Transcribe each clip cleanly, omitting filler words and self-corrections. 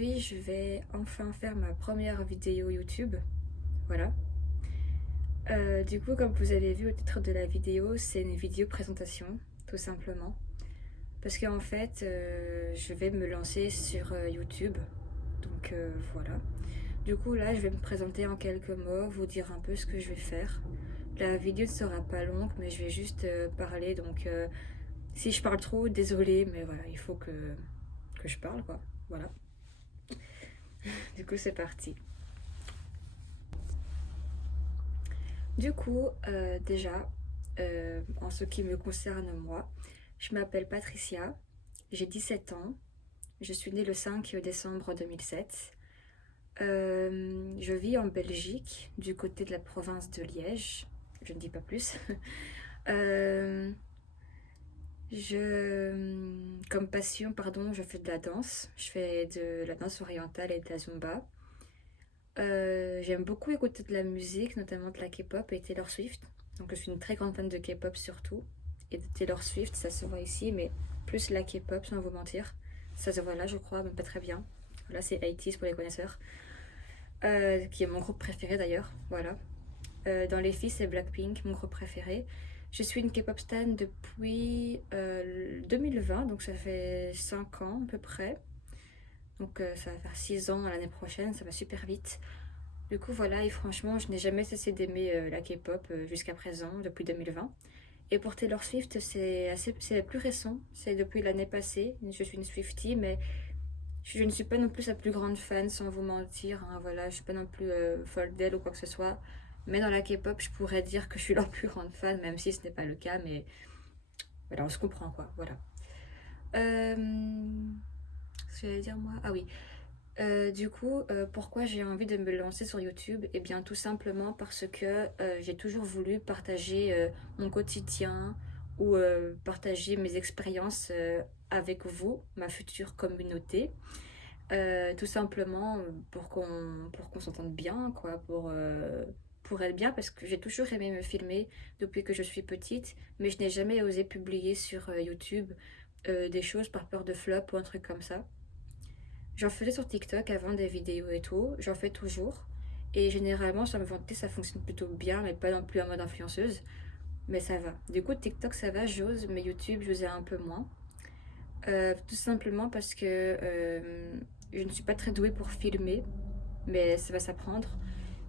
Aujourd'hui, je vais enfin faire ma première vidéo YouTube. Voilà. Du coup, comme vous avez vu au titre de la vidéo, c'est une vidéo présentation, tout simplement. Parce qu'en fait, je vais me lancer sur YouTube. Donc voilà. Du coup, là, je vais me présenter en quelques mots, vous dire un peu ce que je vais faire. La vidéo ne sera pas longue, mais je vais juste parler. Donc, si je parle trop, désolé, mais voilà, il faut que je parle, quoi. Voilà. Du coup, c'est parti. Du coup, déjà, en ce qui me concerne moi, je m'appelle Patricia, j'ai 17 ans, je suis née le 5 décembre 2007. Je vis en Belgique, du côté de la province de Liège, je ne dis pas plus. Euh, comme passion, pardon, je fais de la danse, je fais de la danse orientale et de la zumba. J'aime beaucoup écouter de la musique, notamment de la K-pop et Taylor Swift. Donc je suis une très grande fan de K-pop surtout. Et de Taylor Swift, ça se voit ici, mais plus la K-pop sans vous mentir. Ça se voit là, je crois, mais pas très bien. Là, c'est 80s pour les connaisseurs. Qui est mon groupe préféré d'ailleurs. Voilà. Dans les filles, c'est Blackpink, mon groupe préféré. Je suis une K-pop stan depuis 2020, donc ça fait 5 ans à peu près. Donc ça va faire 6 ans l'année prochaine, ça va super vite. Du coup, voilà, et franchement, je n'ai jamais cessé d'aimer la K-pop jusqu'à présent, depuis 2020. Et pour Taylor Swift, c'est plus récent, c'est depuis l'année passée. Je suis une Swiftie, mais je ne suis pas non plus sa plus grande fan, sans vous mentir. Hein, voilà, je ne suis pas non plus folle d'elle ou quoi que ce soit. Mais dans la K-pop, je pourrais dire que je suis leur plus grande fan, même si ce n'est pas le cas. Mais voilà, on se comprend, quoi. Voilà. Ce que j'allais dire, moi? Ah oui. Du coup, pourquoi j'ai envie de me lancer sur YouTube? Eh bien, tout simplement parce que j'ai toujours voulu partager mon quotidien ou partager mes expériences avec vous, ma future communauté. Tout simplement pour qu'on s'entende bien, quoi, pour être bien, parce que j'ai toujours aimé me filmer depuis que je suis petite, mais je n'ai jamais osé publier sur YouTube des choses par peur de flop ou un truc comme ça. J'en faisais sur TikTok avant des vidéos et tout, j'en fais toujours. Et généralement, sans me vanter, ça fonctionne plutôt bien, mais pas non plus en mode influenceuse. Mais ça va. Du coup, TikTok, ça va, j'ose, mais YouTube, j'osais un peu moins. Tout simplement parce que je ne suis pas très douée pour filmer, mais ça va s'apprendre.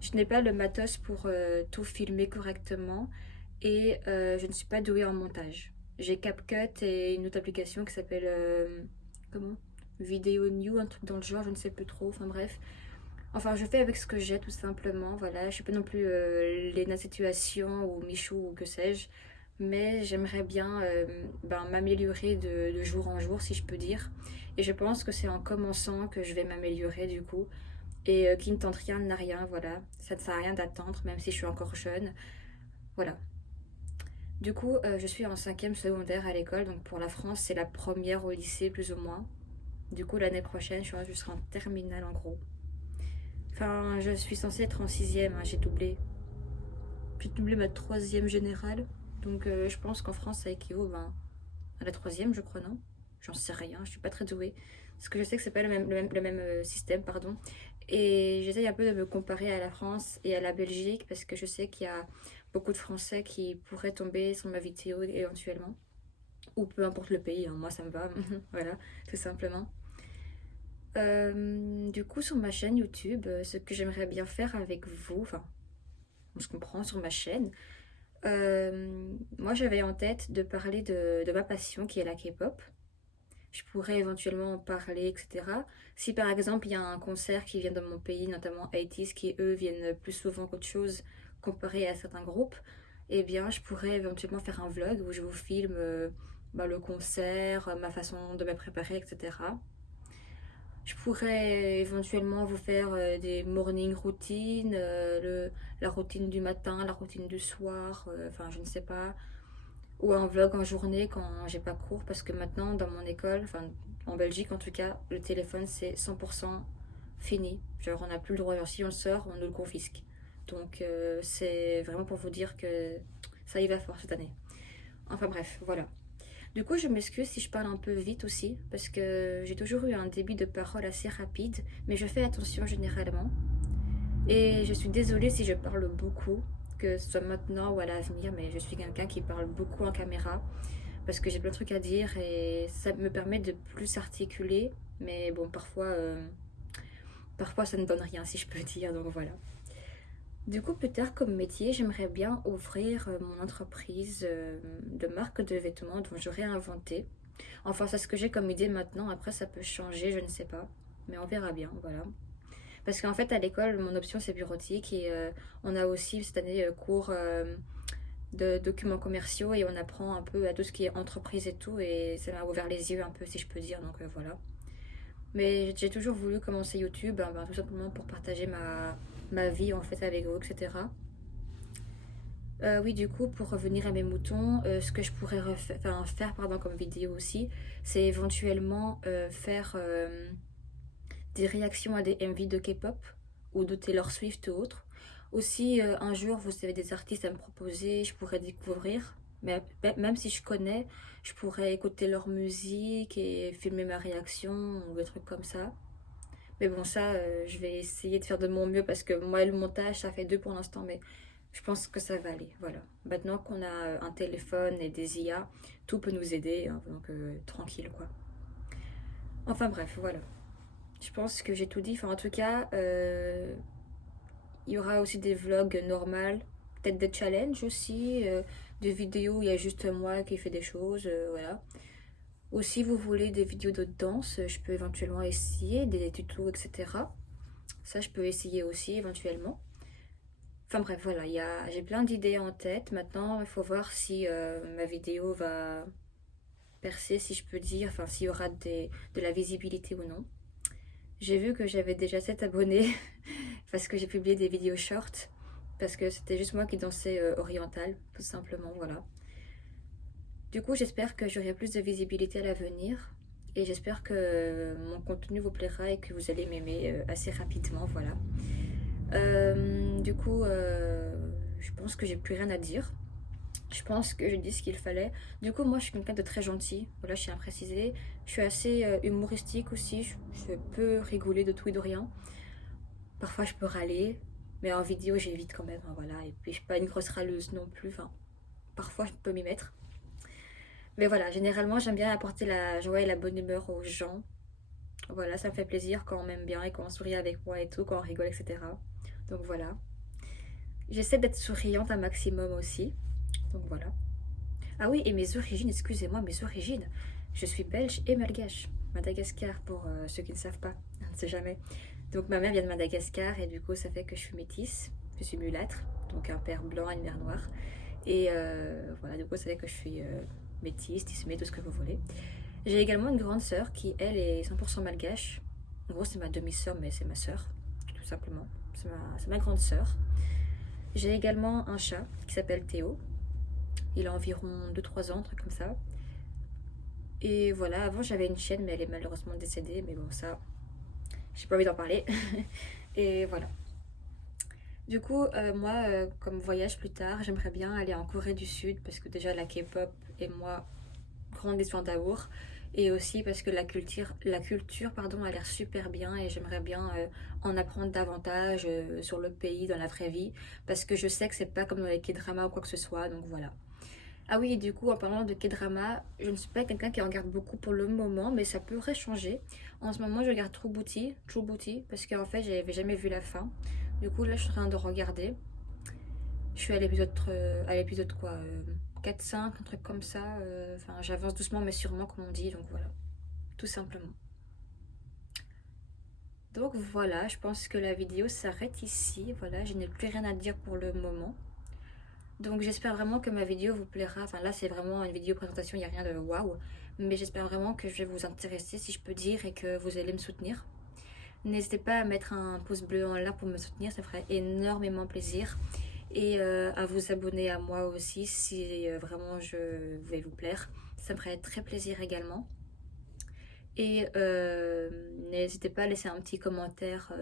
Je n'ai pas le matos pour tout filmer correctement et je ne suis pas douée en montage. J'ai CapCut et une autre application qui s'appelle comment? Vidéo New, un truc dans le genre, je ne sais plus trop, enfin bref. Enfin, je fais avec ce que j'ai tout simplement, voilà. Je suis pas non plus Lena Situation ou Michou ou que sais-je, mais j'aimerais bien m'améliorer de jour en jour, si je peux dire. Et je pense que c'est en commençant que je vais m'améliorer du coup. Et qui ne tente rien n'a rien, voilà. Ça ne sert à rien d'attendre, même si je suis encore jeune. Voilà. Du coup, je suis en cinquième secondaire à l'école, donc pour la France, c'est la première au lycée, plus ou moins. Du coup, l'année prochaine, je serai en terminale en gros. Enfin, je suis censée être en sixième, hein, j'ai doublé. J'ai doublé ma troisième générale. Donc je pense qu'en France, ça équivaut à la troisième, je crois, non? J'en sais rien, je suis pas très douée. Parce que je sais que c'est pas le même système, pardon. Et j'essaye un peu de me comparer à la France et à la Belgique parce que je sais qu'il y a beaucoup de Français qui pourraient tomber sur ma vidéo éventuellement. Ou peu importe le pays, hein, moi ça me va. Voilà, tout simplement. Du coup, sur ma chaîne YouTube, ce que j'aimerais bien faire avec vous, enfin, on se comprend sur ma chaîne. Moi, j'avais en tête de parler de ma passion qui est la K-pop. Je pourrais éventuellement en parler, etc. Si par exemple il y a un concert qui vient de mon pays, notamment 80s, qui eux viennent plus souvent qu'autre chose comparé à certains groupes, eh bien je pourrais éventuellement faire un vlog où je vous filme le concert, ma façon de me préparer, etc. Je pourrais éventuellement vous faire des morning routines, la routine du matin, la routine du soir, enfin je ne sais pas. Ou un vlog en journée quand j'ai pas cours, parce que maintenant dans mon école, enfin en Belgique en tout cas, le téléphone c'est 100% fini. Genre on n'a plus le droit, genre si on le sort, on nous le confisque. Donc c'est vraiment pour vous dire que ça y va fort cette année. Enfin bref, voilà. Du coup, je m'excuse si je parle un peu vite aussi, parce que j'ai toujours eu un débit de parole assez rapide, mais je fais attention généralement. Et je suis désolée si je parle beaucoup, que ce soit maintenant ou à l'avenir, mais je suis quelqu'un qui parle beaucoup en caméra, parce que j'ai plein de trucs à dire et ça me permet de plus articuler, mais bon, parfois ça ne donne rien si je peux dire, donc voilà. Du coup, plus tard comme métier, j'aimerais bien ouvrir mon entreprise de marque de vêtements dont j'aurais inventé. Enfin, c'est ce que j'ai comme idée maintenant. Après, ça peut changer, je ne sais pas. Mais on verra bien, voilà. Parce qu'en fait, à l'école, mon option, c'est bureautique. Et on a aussi cette année cours de documents commerciaux. Et on apprend un peu à tout ce qui est entreprise et tout. Et ça m'a ouvert les yeux un peu, si je peux dire. Donc voilà. Mais j'ai toujours voulu commencer YouTube, hein, ben, tout simplement pour partager ma vie en fait avec vous, etc. Oui, du coup, pour revenir à mes moutons, ce que je pourrais faire pardon, comme vidéo aussi, c'est éventuellement faire des réactions à des MV de K-pop ou de Taylor Swift ou autres. Aussi, un jour, vous avez des artistes à me proposer, je pourrais découvrir. Mais même si je connais, je pourrais écouter leur musique et filmer ma réaction ou des trucs comme ça. Mais bon, ça, je vais essayer de faire de mon mieux parce que moi, le montage, ça fait deux pour l'instant, mais je pense que ça va aller. Voilà. Maintenant qu'on a un téléphone et des IA, tout peut nous aider, hein, donc tranquille, quoi. Enfin bref, voilà. Je pense que j'ai tout dit. Enfin, en tout cas, il y aura aussi des vlogs normaux, peut-être des challenges aussi, des vidéos où il y a juste moi qui fais des choses, voilà. Ou si vous voulez des vidéos de danse, je peux éventuellement essayer, des tutos, etc. Ça, je peux essayer aussi éventuellement. Enfin bref, voilà, j'ai plein d'idées en tête. Maintenant, il faut voir si ma vidéo va percer, si je peux dire, enfin s'il y aura de la visibilité ou non. J'ai vu que j'avais déjà 7 abonnés parce que j'ai publié des vidéos short, parce que c'était juste moi qui dansais oriental, tout simplement, voilà. Du coup, j'espère que j'aurai plus de visibilité à l'avenir et j'espère que mon contenu vous plaira et que vous allez m'aimer assez rapidement, voilà. Du coup, je pense que j'ai plus rien à dire. Je pense que je dis ce qu'il fallait. Du coup, moi, je suis quelqu'un de très gentil. Voilà, je tiens à préciser. Je suis assez humoristique aussi. Je peux rigoler de tout et de rien. Parfois, je peux râler. Mais en vidéo, j'évite quand même, hein, voilà. Et puis, je suis pas une grosse râleuse non plus. Enfin, parfois, je peux m'y mettre. Mais voilà, généralement, j'aime bien apporter la joie et la bonne humeur aux gens. Voilà, ça me fait plaisir quand on m'aime bien et quand on sourit avec moi et tout, quand on rigole, etc. Donc voilà. J'essaie d'être souriante un maximum aussi. Donc voilà. Ah oui, et mes origines, excusez-moi, mes origines. Je suis belge et malgache. Madagascar, pour ceux qui ne savent pas. On ne sait jamais. Donc ma mère vient de Madagascar et du coup ça fait que je suis métisse. Je suis mulâtre, donc un père blanc et une mère noire. Et voilà, du coup ça fait que je suis métisse, tissemée, tout ce que vous voulez. J'ai également une grande sœur qui, elle, est 100% malgache. En gros, c'est ma demi-sœur, mais c'est ma sœur, tout simplement. C'est ma grande sœur. J'ai également un chat qui s'appelle Théo. Il a environ 2-3 ans, un truc comme ça. Et voilà, avant j'avais une chienne, mais elle est malheureusement décédée. Mais bon, ça, j'ai pas envie d'en parler. Et voilà. Du coup, moi, comme voyage plus tard, j'aimerais bien aller en Corée du Sud parce que déjà la K-pop et moi, grande histoire d'amour. Et aussi parce que la culture pardon, a l'air super bien et j'aimerais bien en apprendre davantage sur le pays, dans la vraie vie. Parce que je sais que c'est pas comme dans les K-dramas ou quoi que ce soit, donc voilà. Ah oui, et du coup, en parlant de K-drama, je ne suis pas quelqu'un qui en regarde beaucoup pour le moment, mais ça pourrait changer. En ce moment, je regarde True Booty, parce qu'en fait, j'avais jamais vu la fin. Du coup, là, je suis en train de regarder. Je suis à l'épisode quoi 4-5, un truc comme ça. Enfin, j'avance doucement, mais sûrement, comme on dit, donc voilà. Tout simplement. Donc voilà, je pense que la vidéo s'arrête ici. Voilà, je n'ai plus rien à dire pour le moment. Donc j'espère vraiment que ma vidéo vous plaira. Enfin là c'est vraiment une vidéo présentation, il n'y a rien de waouh. Mais j'espère vraiment que je vais vous intéresser si je peux dire et que vous allez me soutenir. N'hésitez pas à mettre un pouce bleu en l'air pour me soutenir, ça ferait énormément plaisir. Et à vous abonner à moi aussi si vraiment je vais vous plaire. Ça me ferait très plaisir également. Et n'hésitez pas à laisser un petit commentaire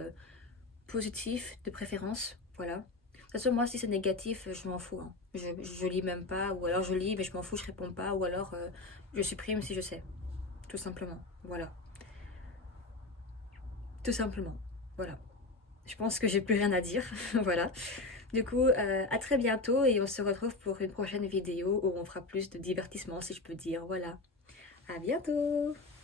positif de préférence. Voilà. toute façon, moi, si c'est négatif, je m'en fous, hein. Je lis même pas, ou alors je lis, mais je m'en fous, je réponds pas, ou alors je supprime si je sais. Tout simplement. Voilà. Tout simplement. Voilà. Je pense que j'ai plus rien à dire. Voilà. Du coup, à très bientôt et on se retrouve pour une prochaine vidéo où on fera plus de divertissement, si je peux dire. Voilà. À bientôt!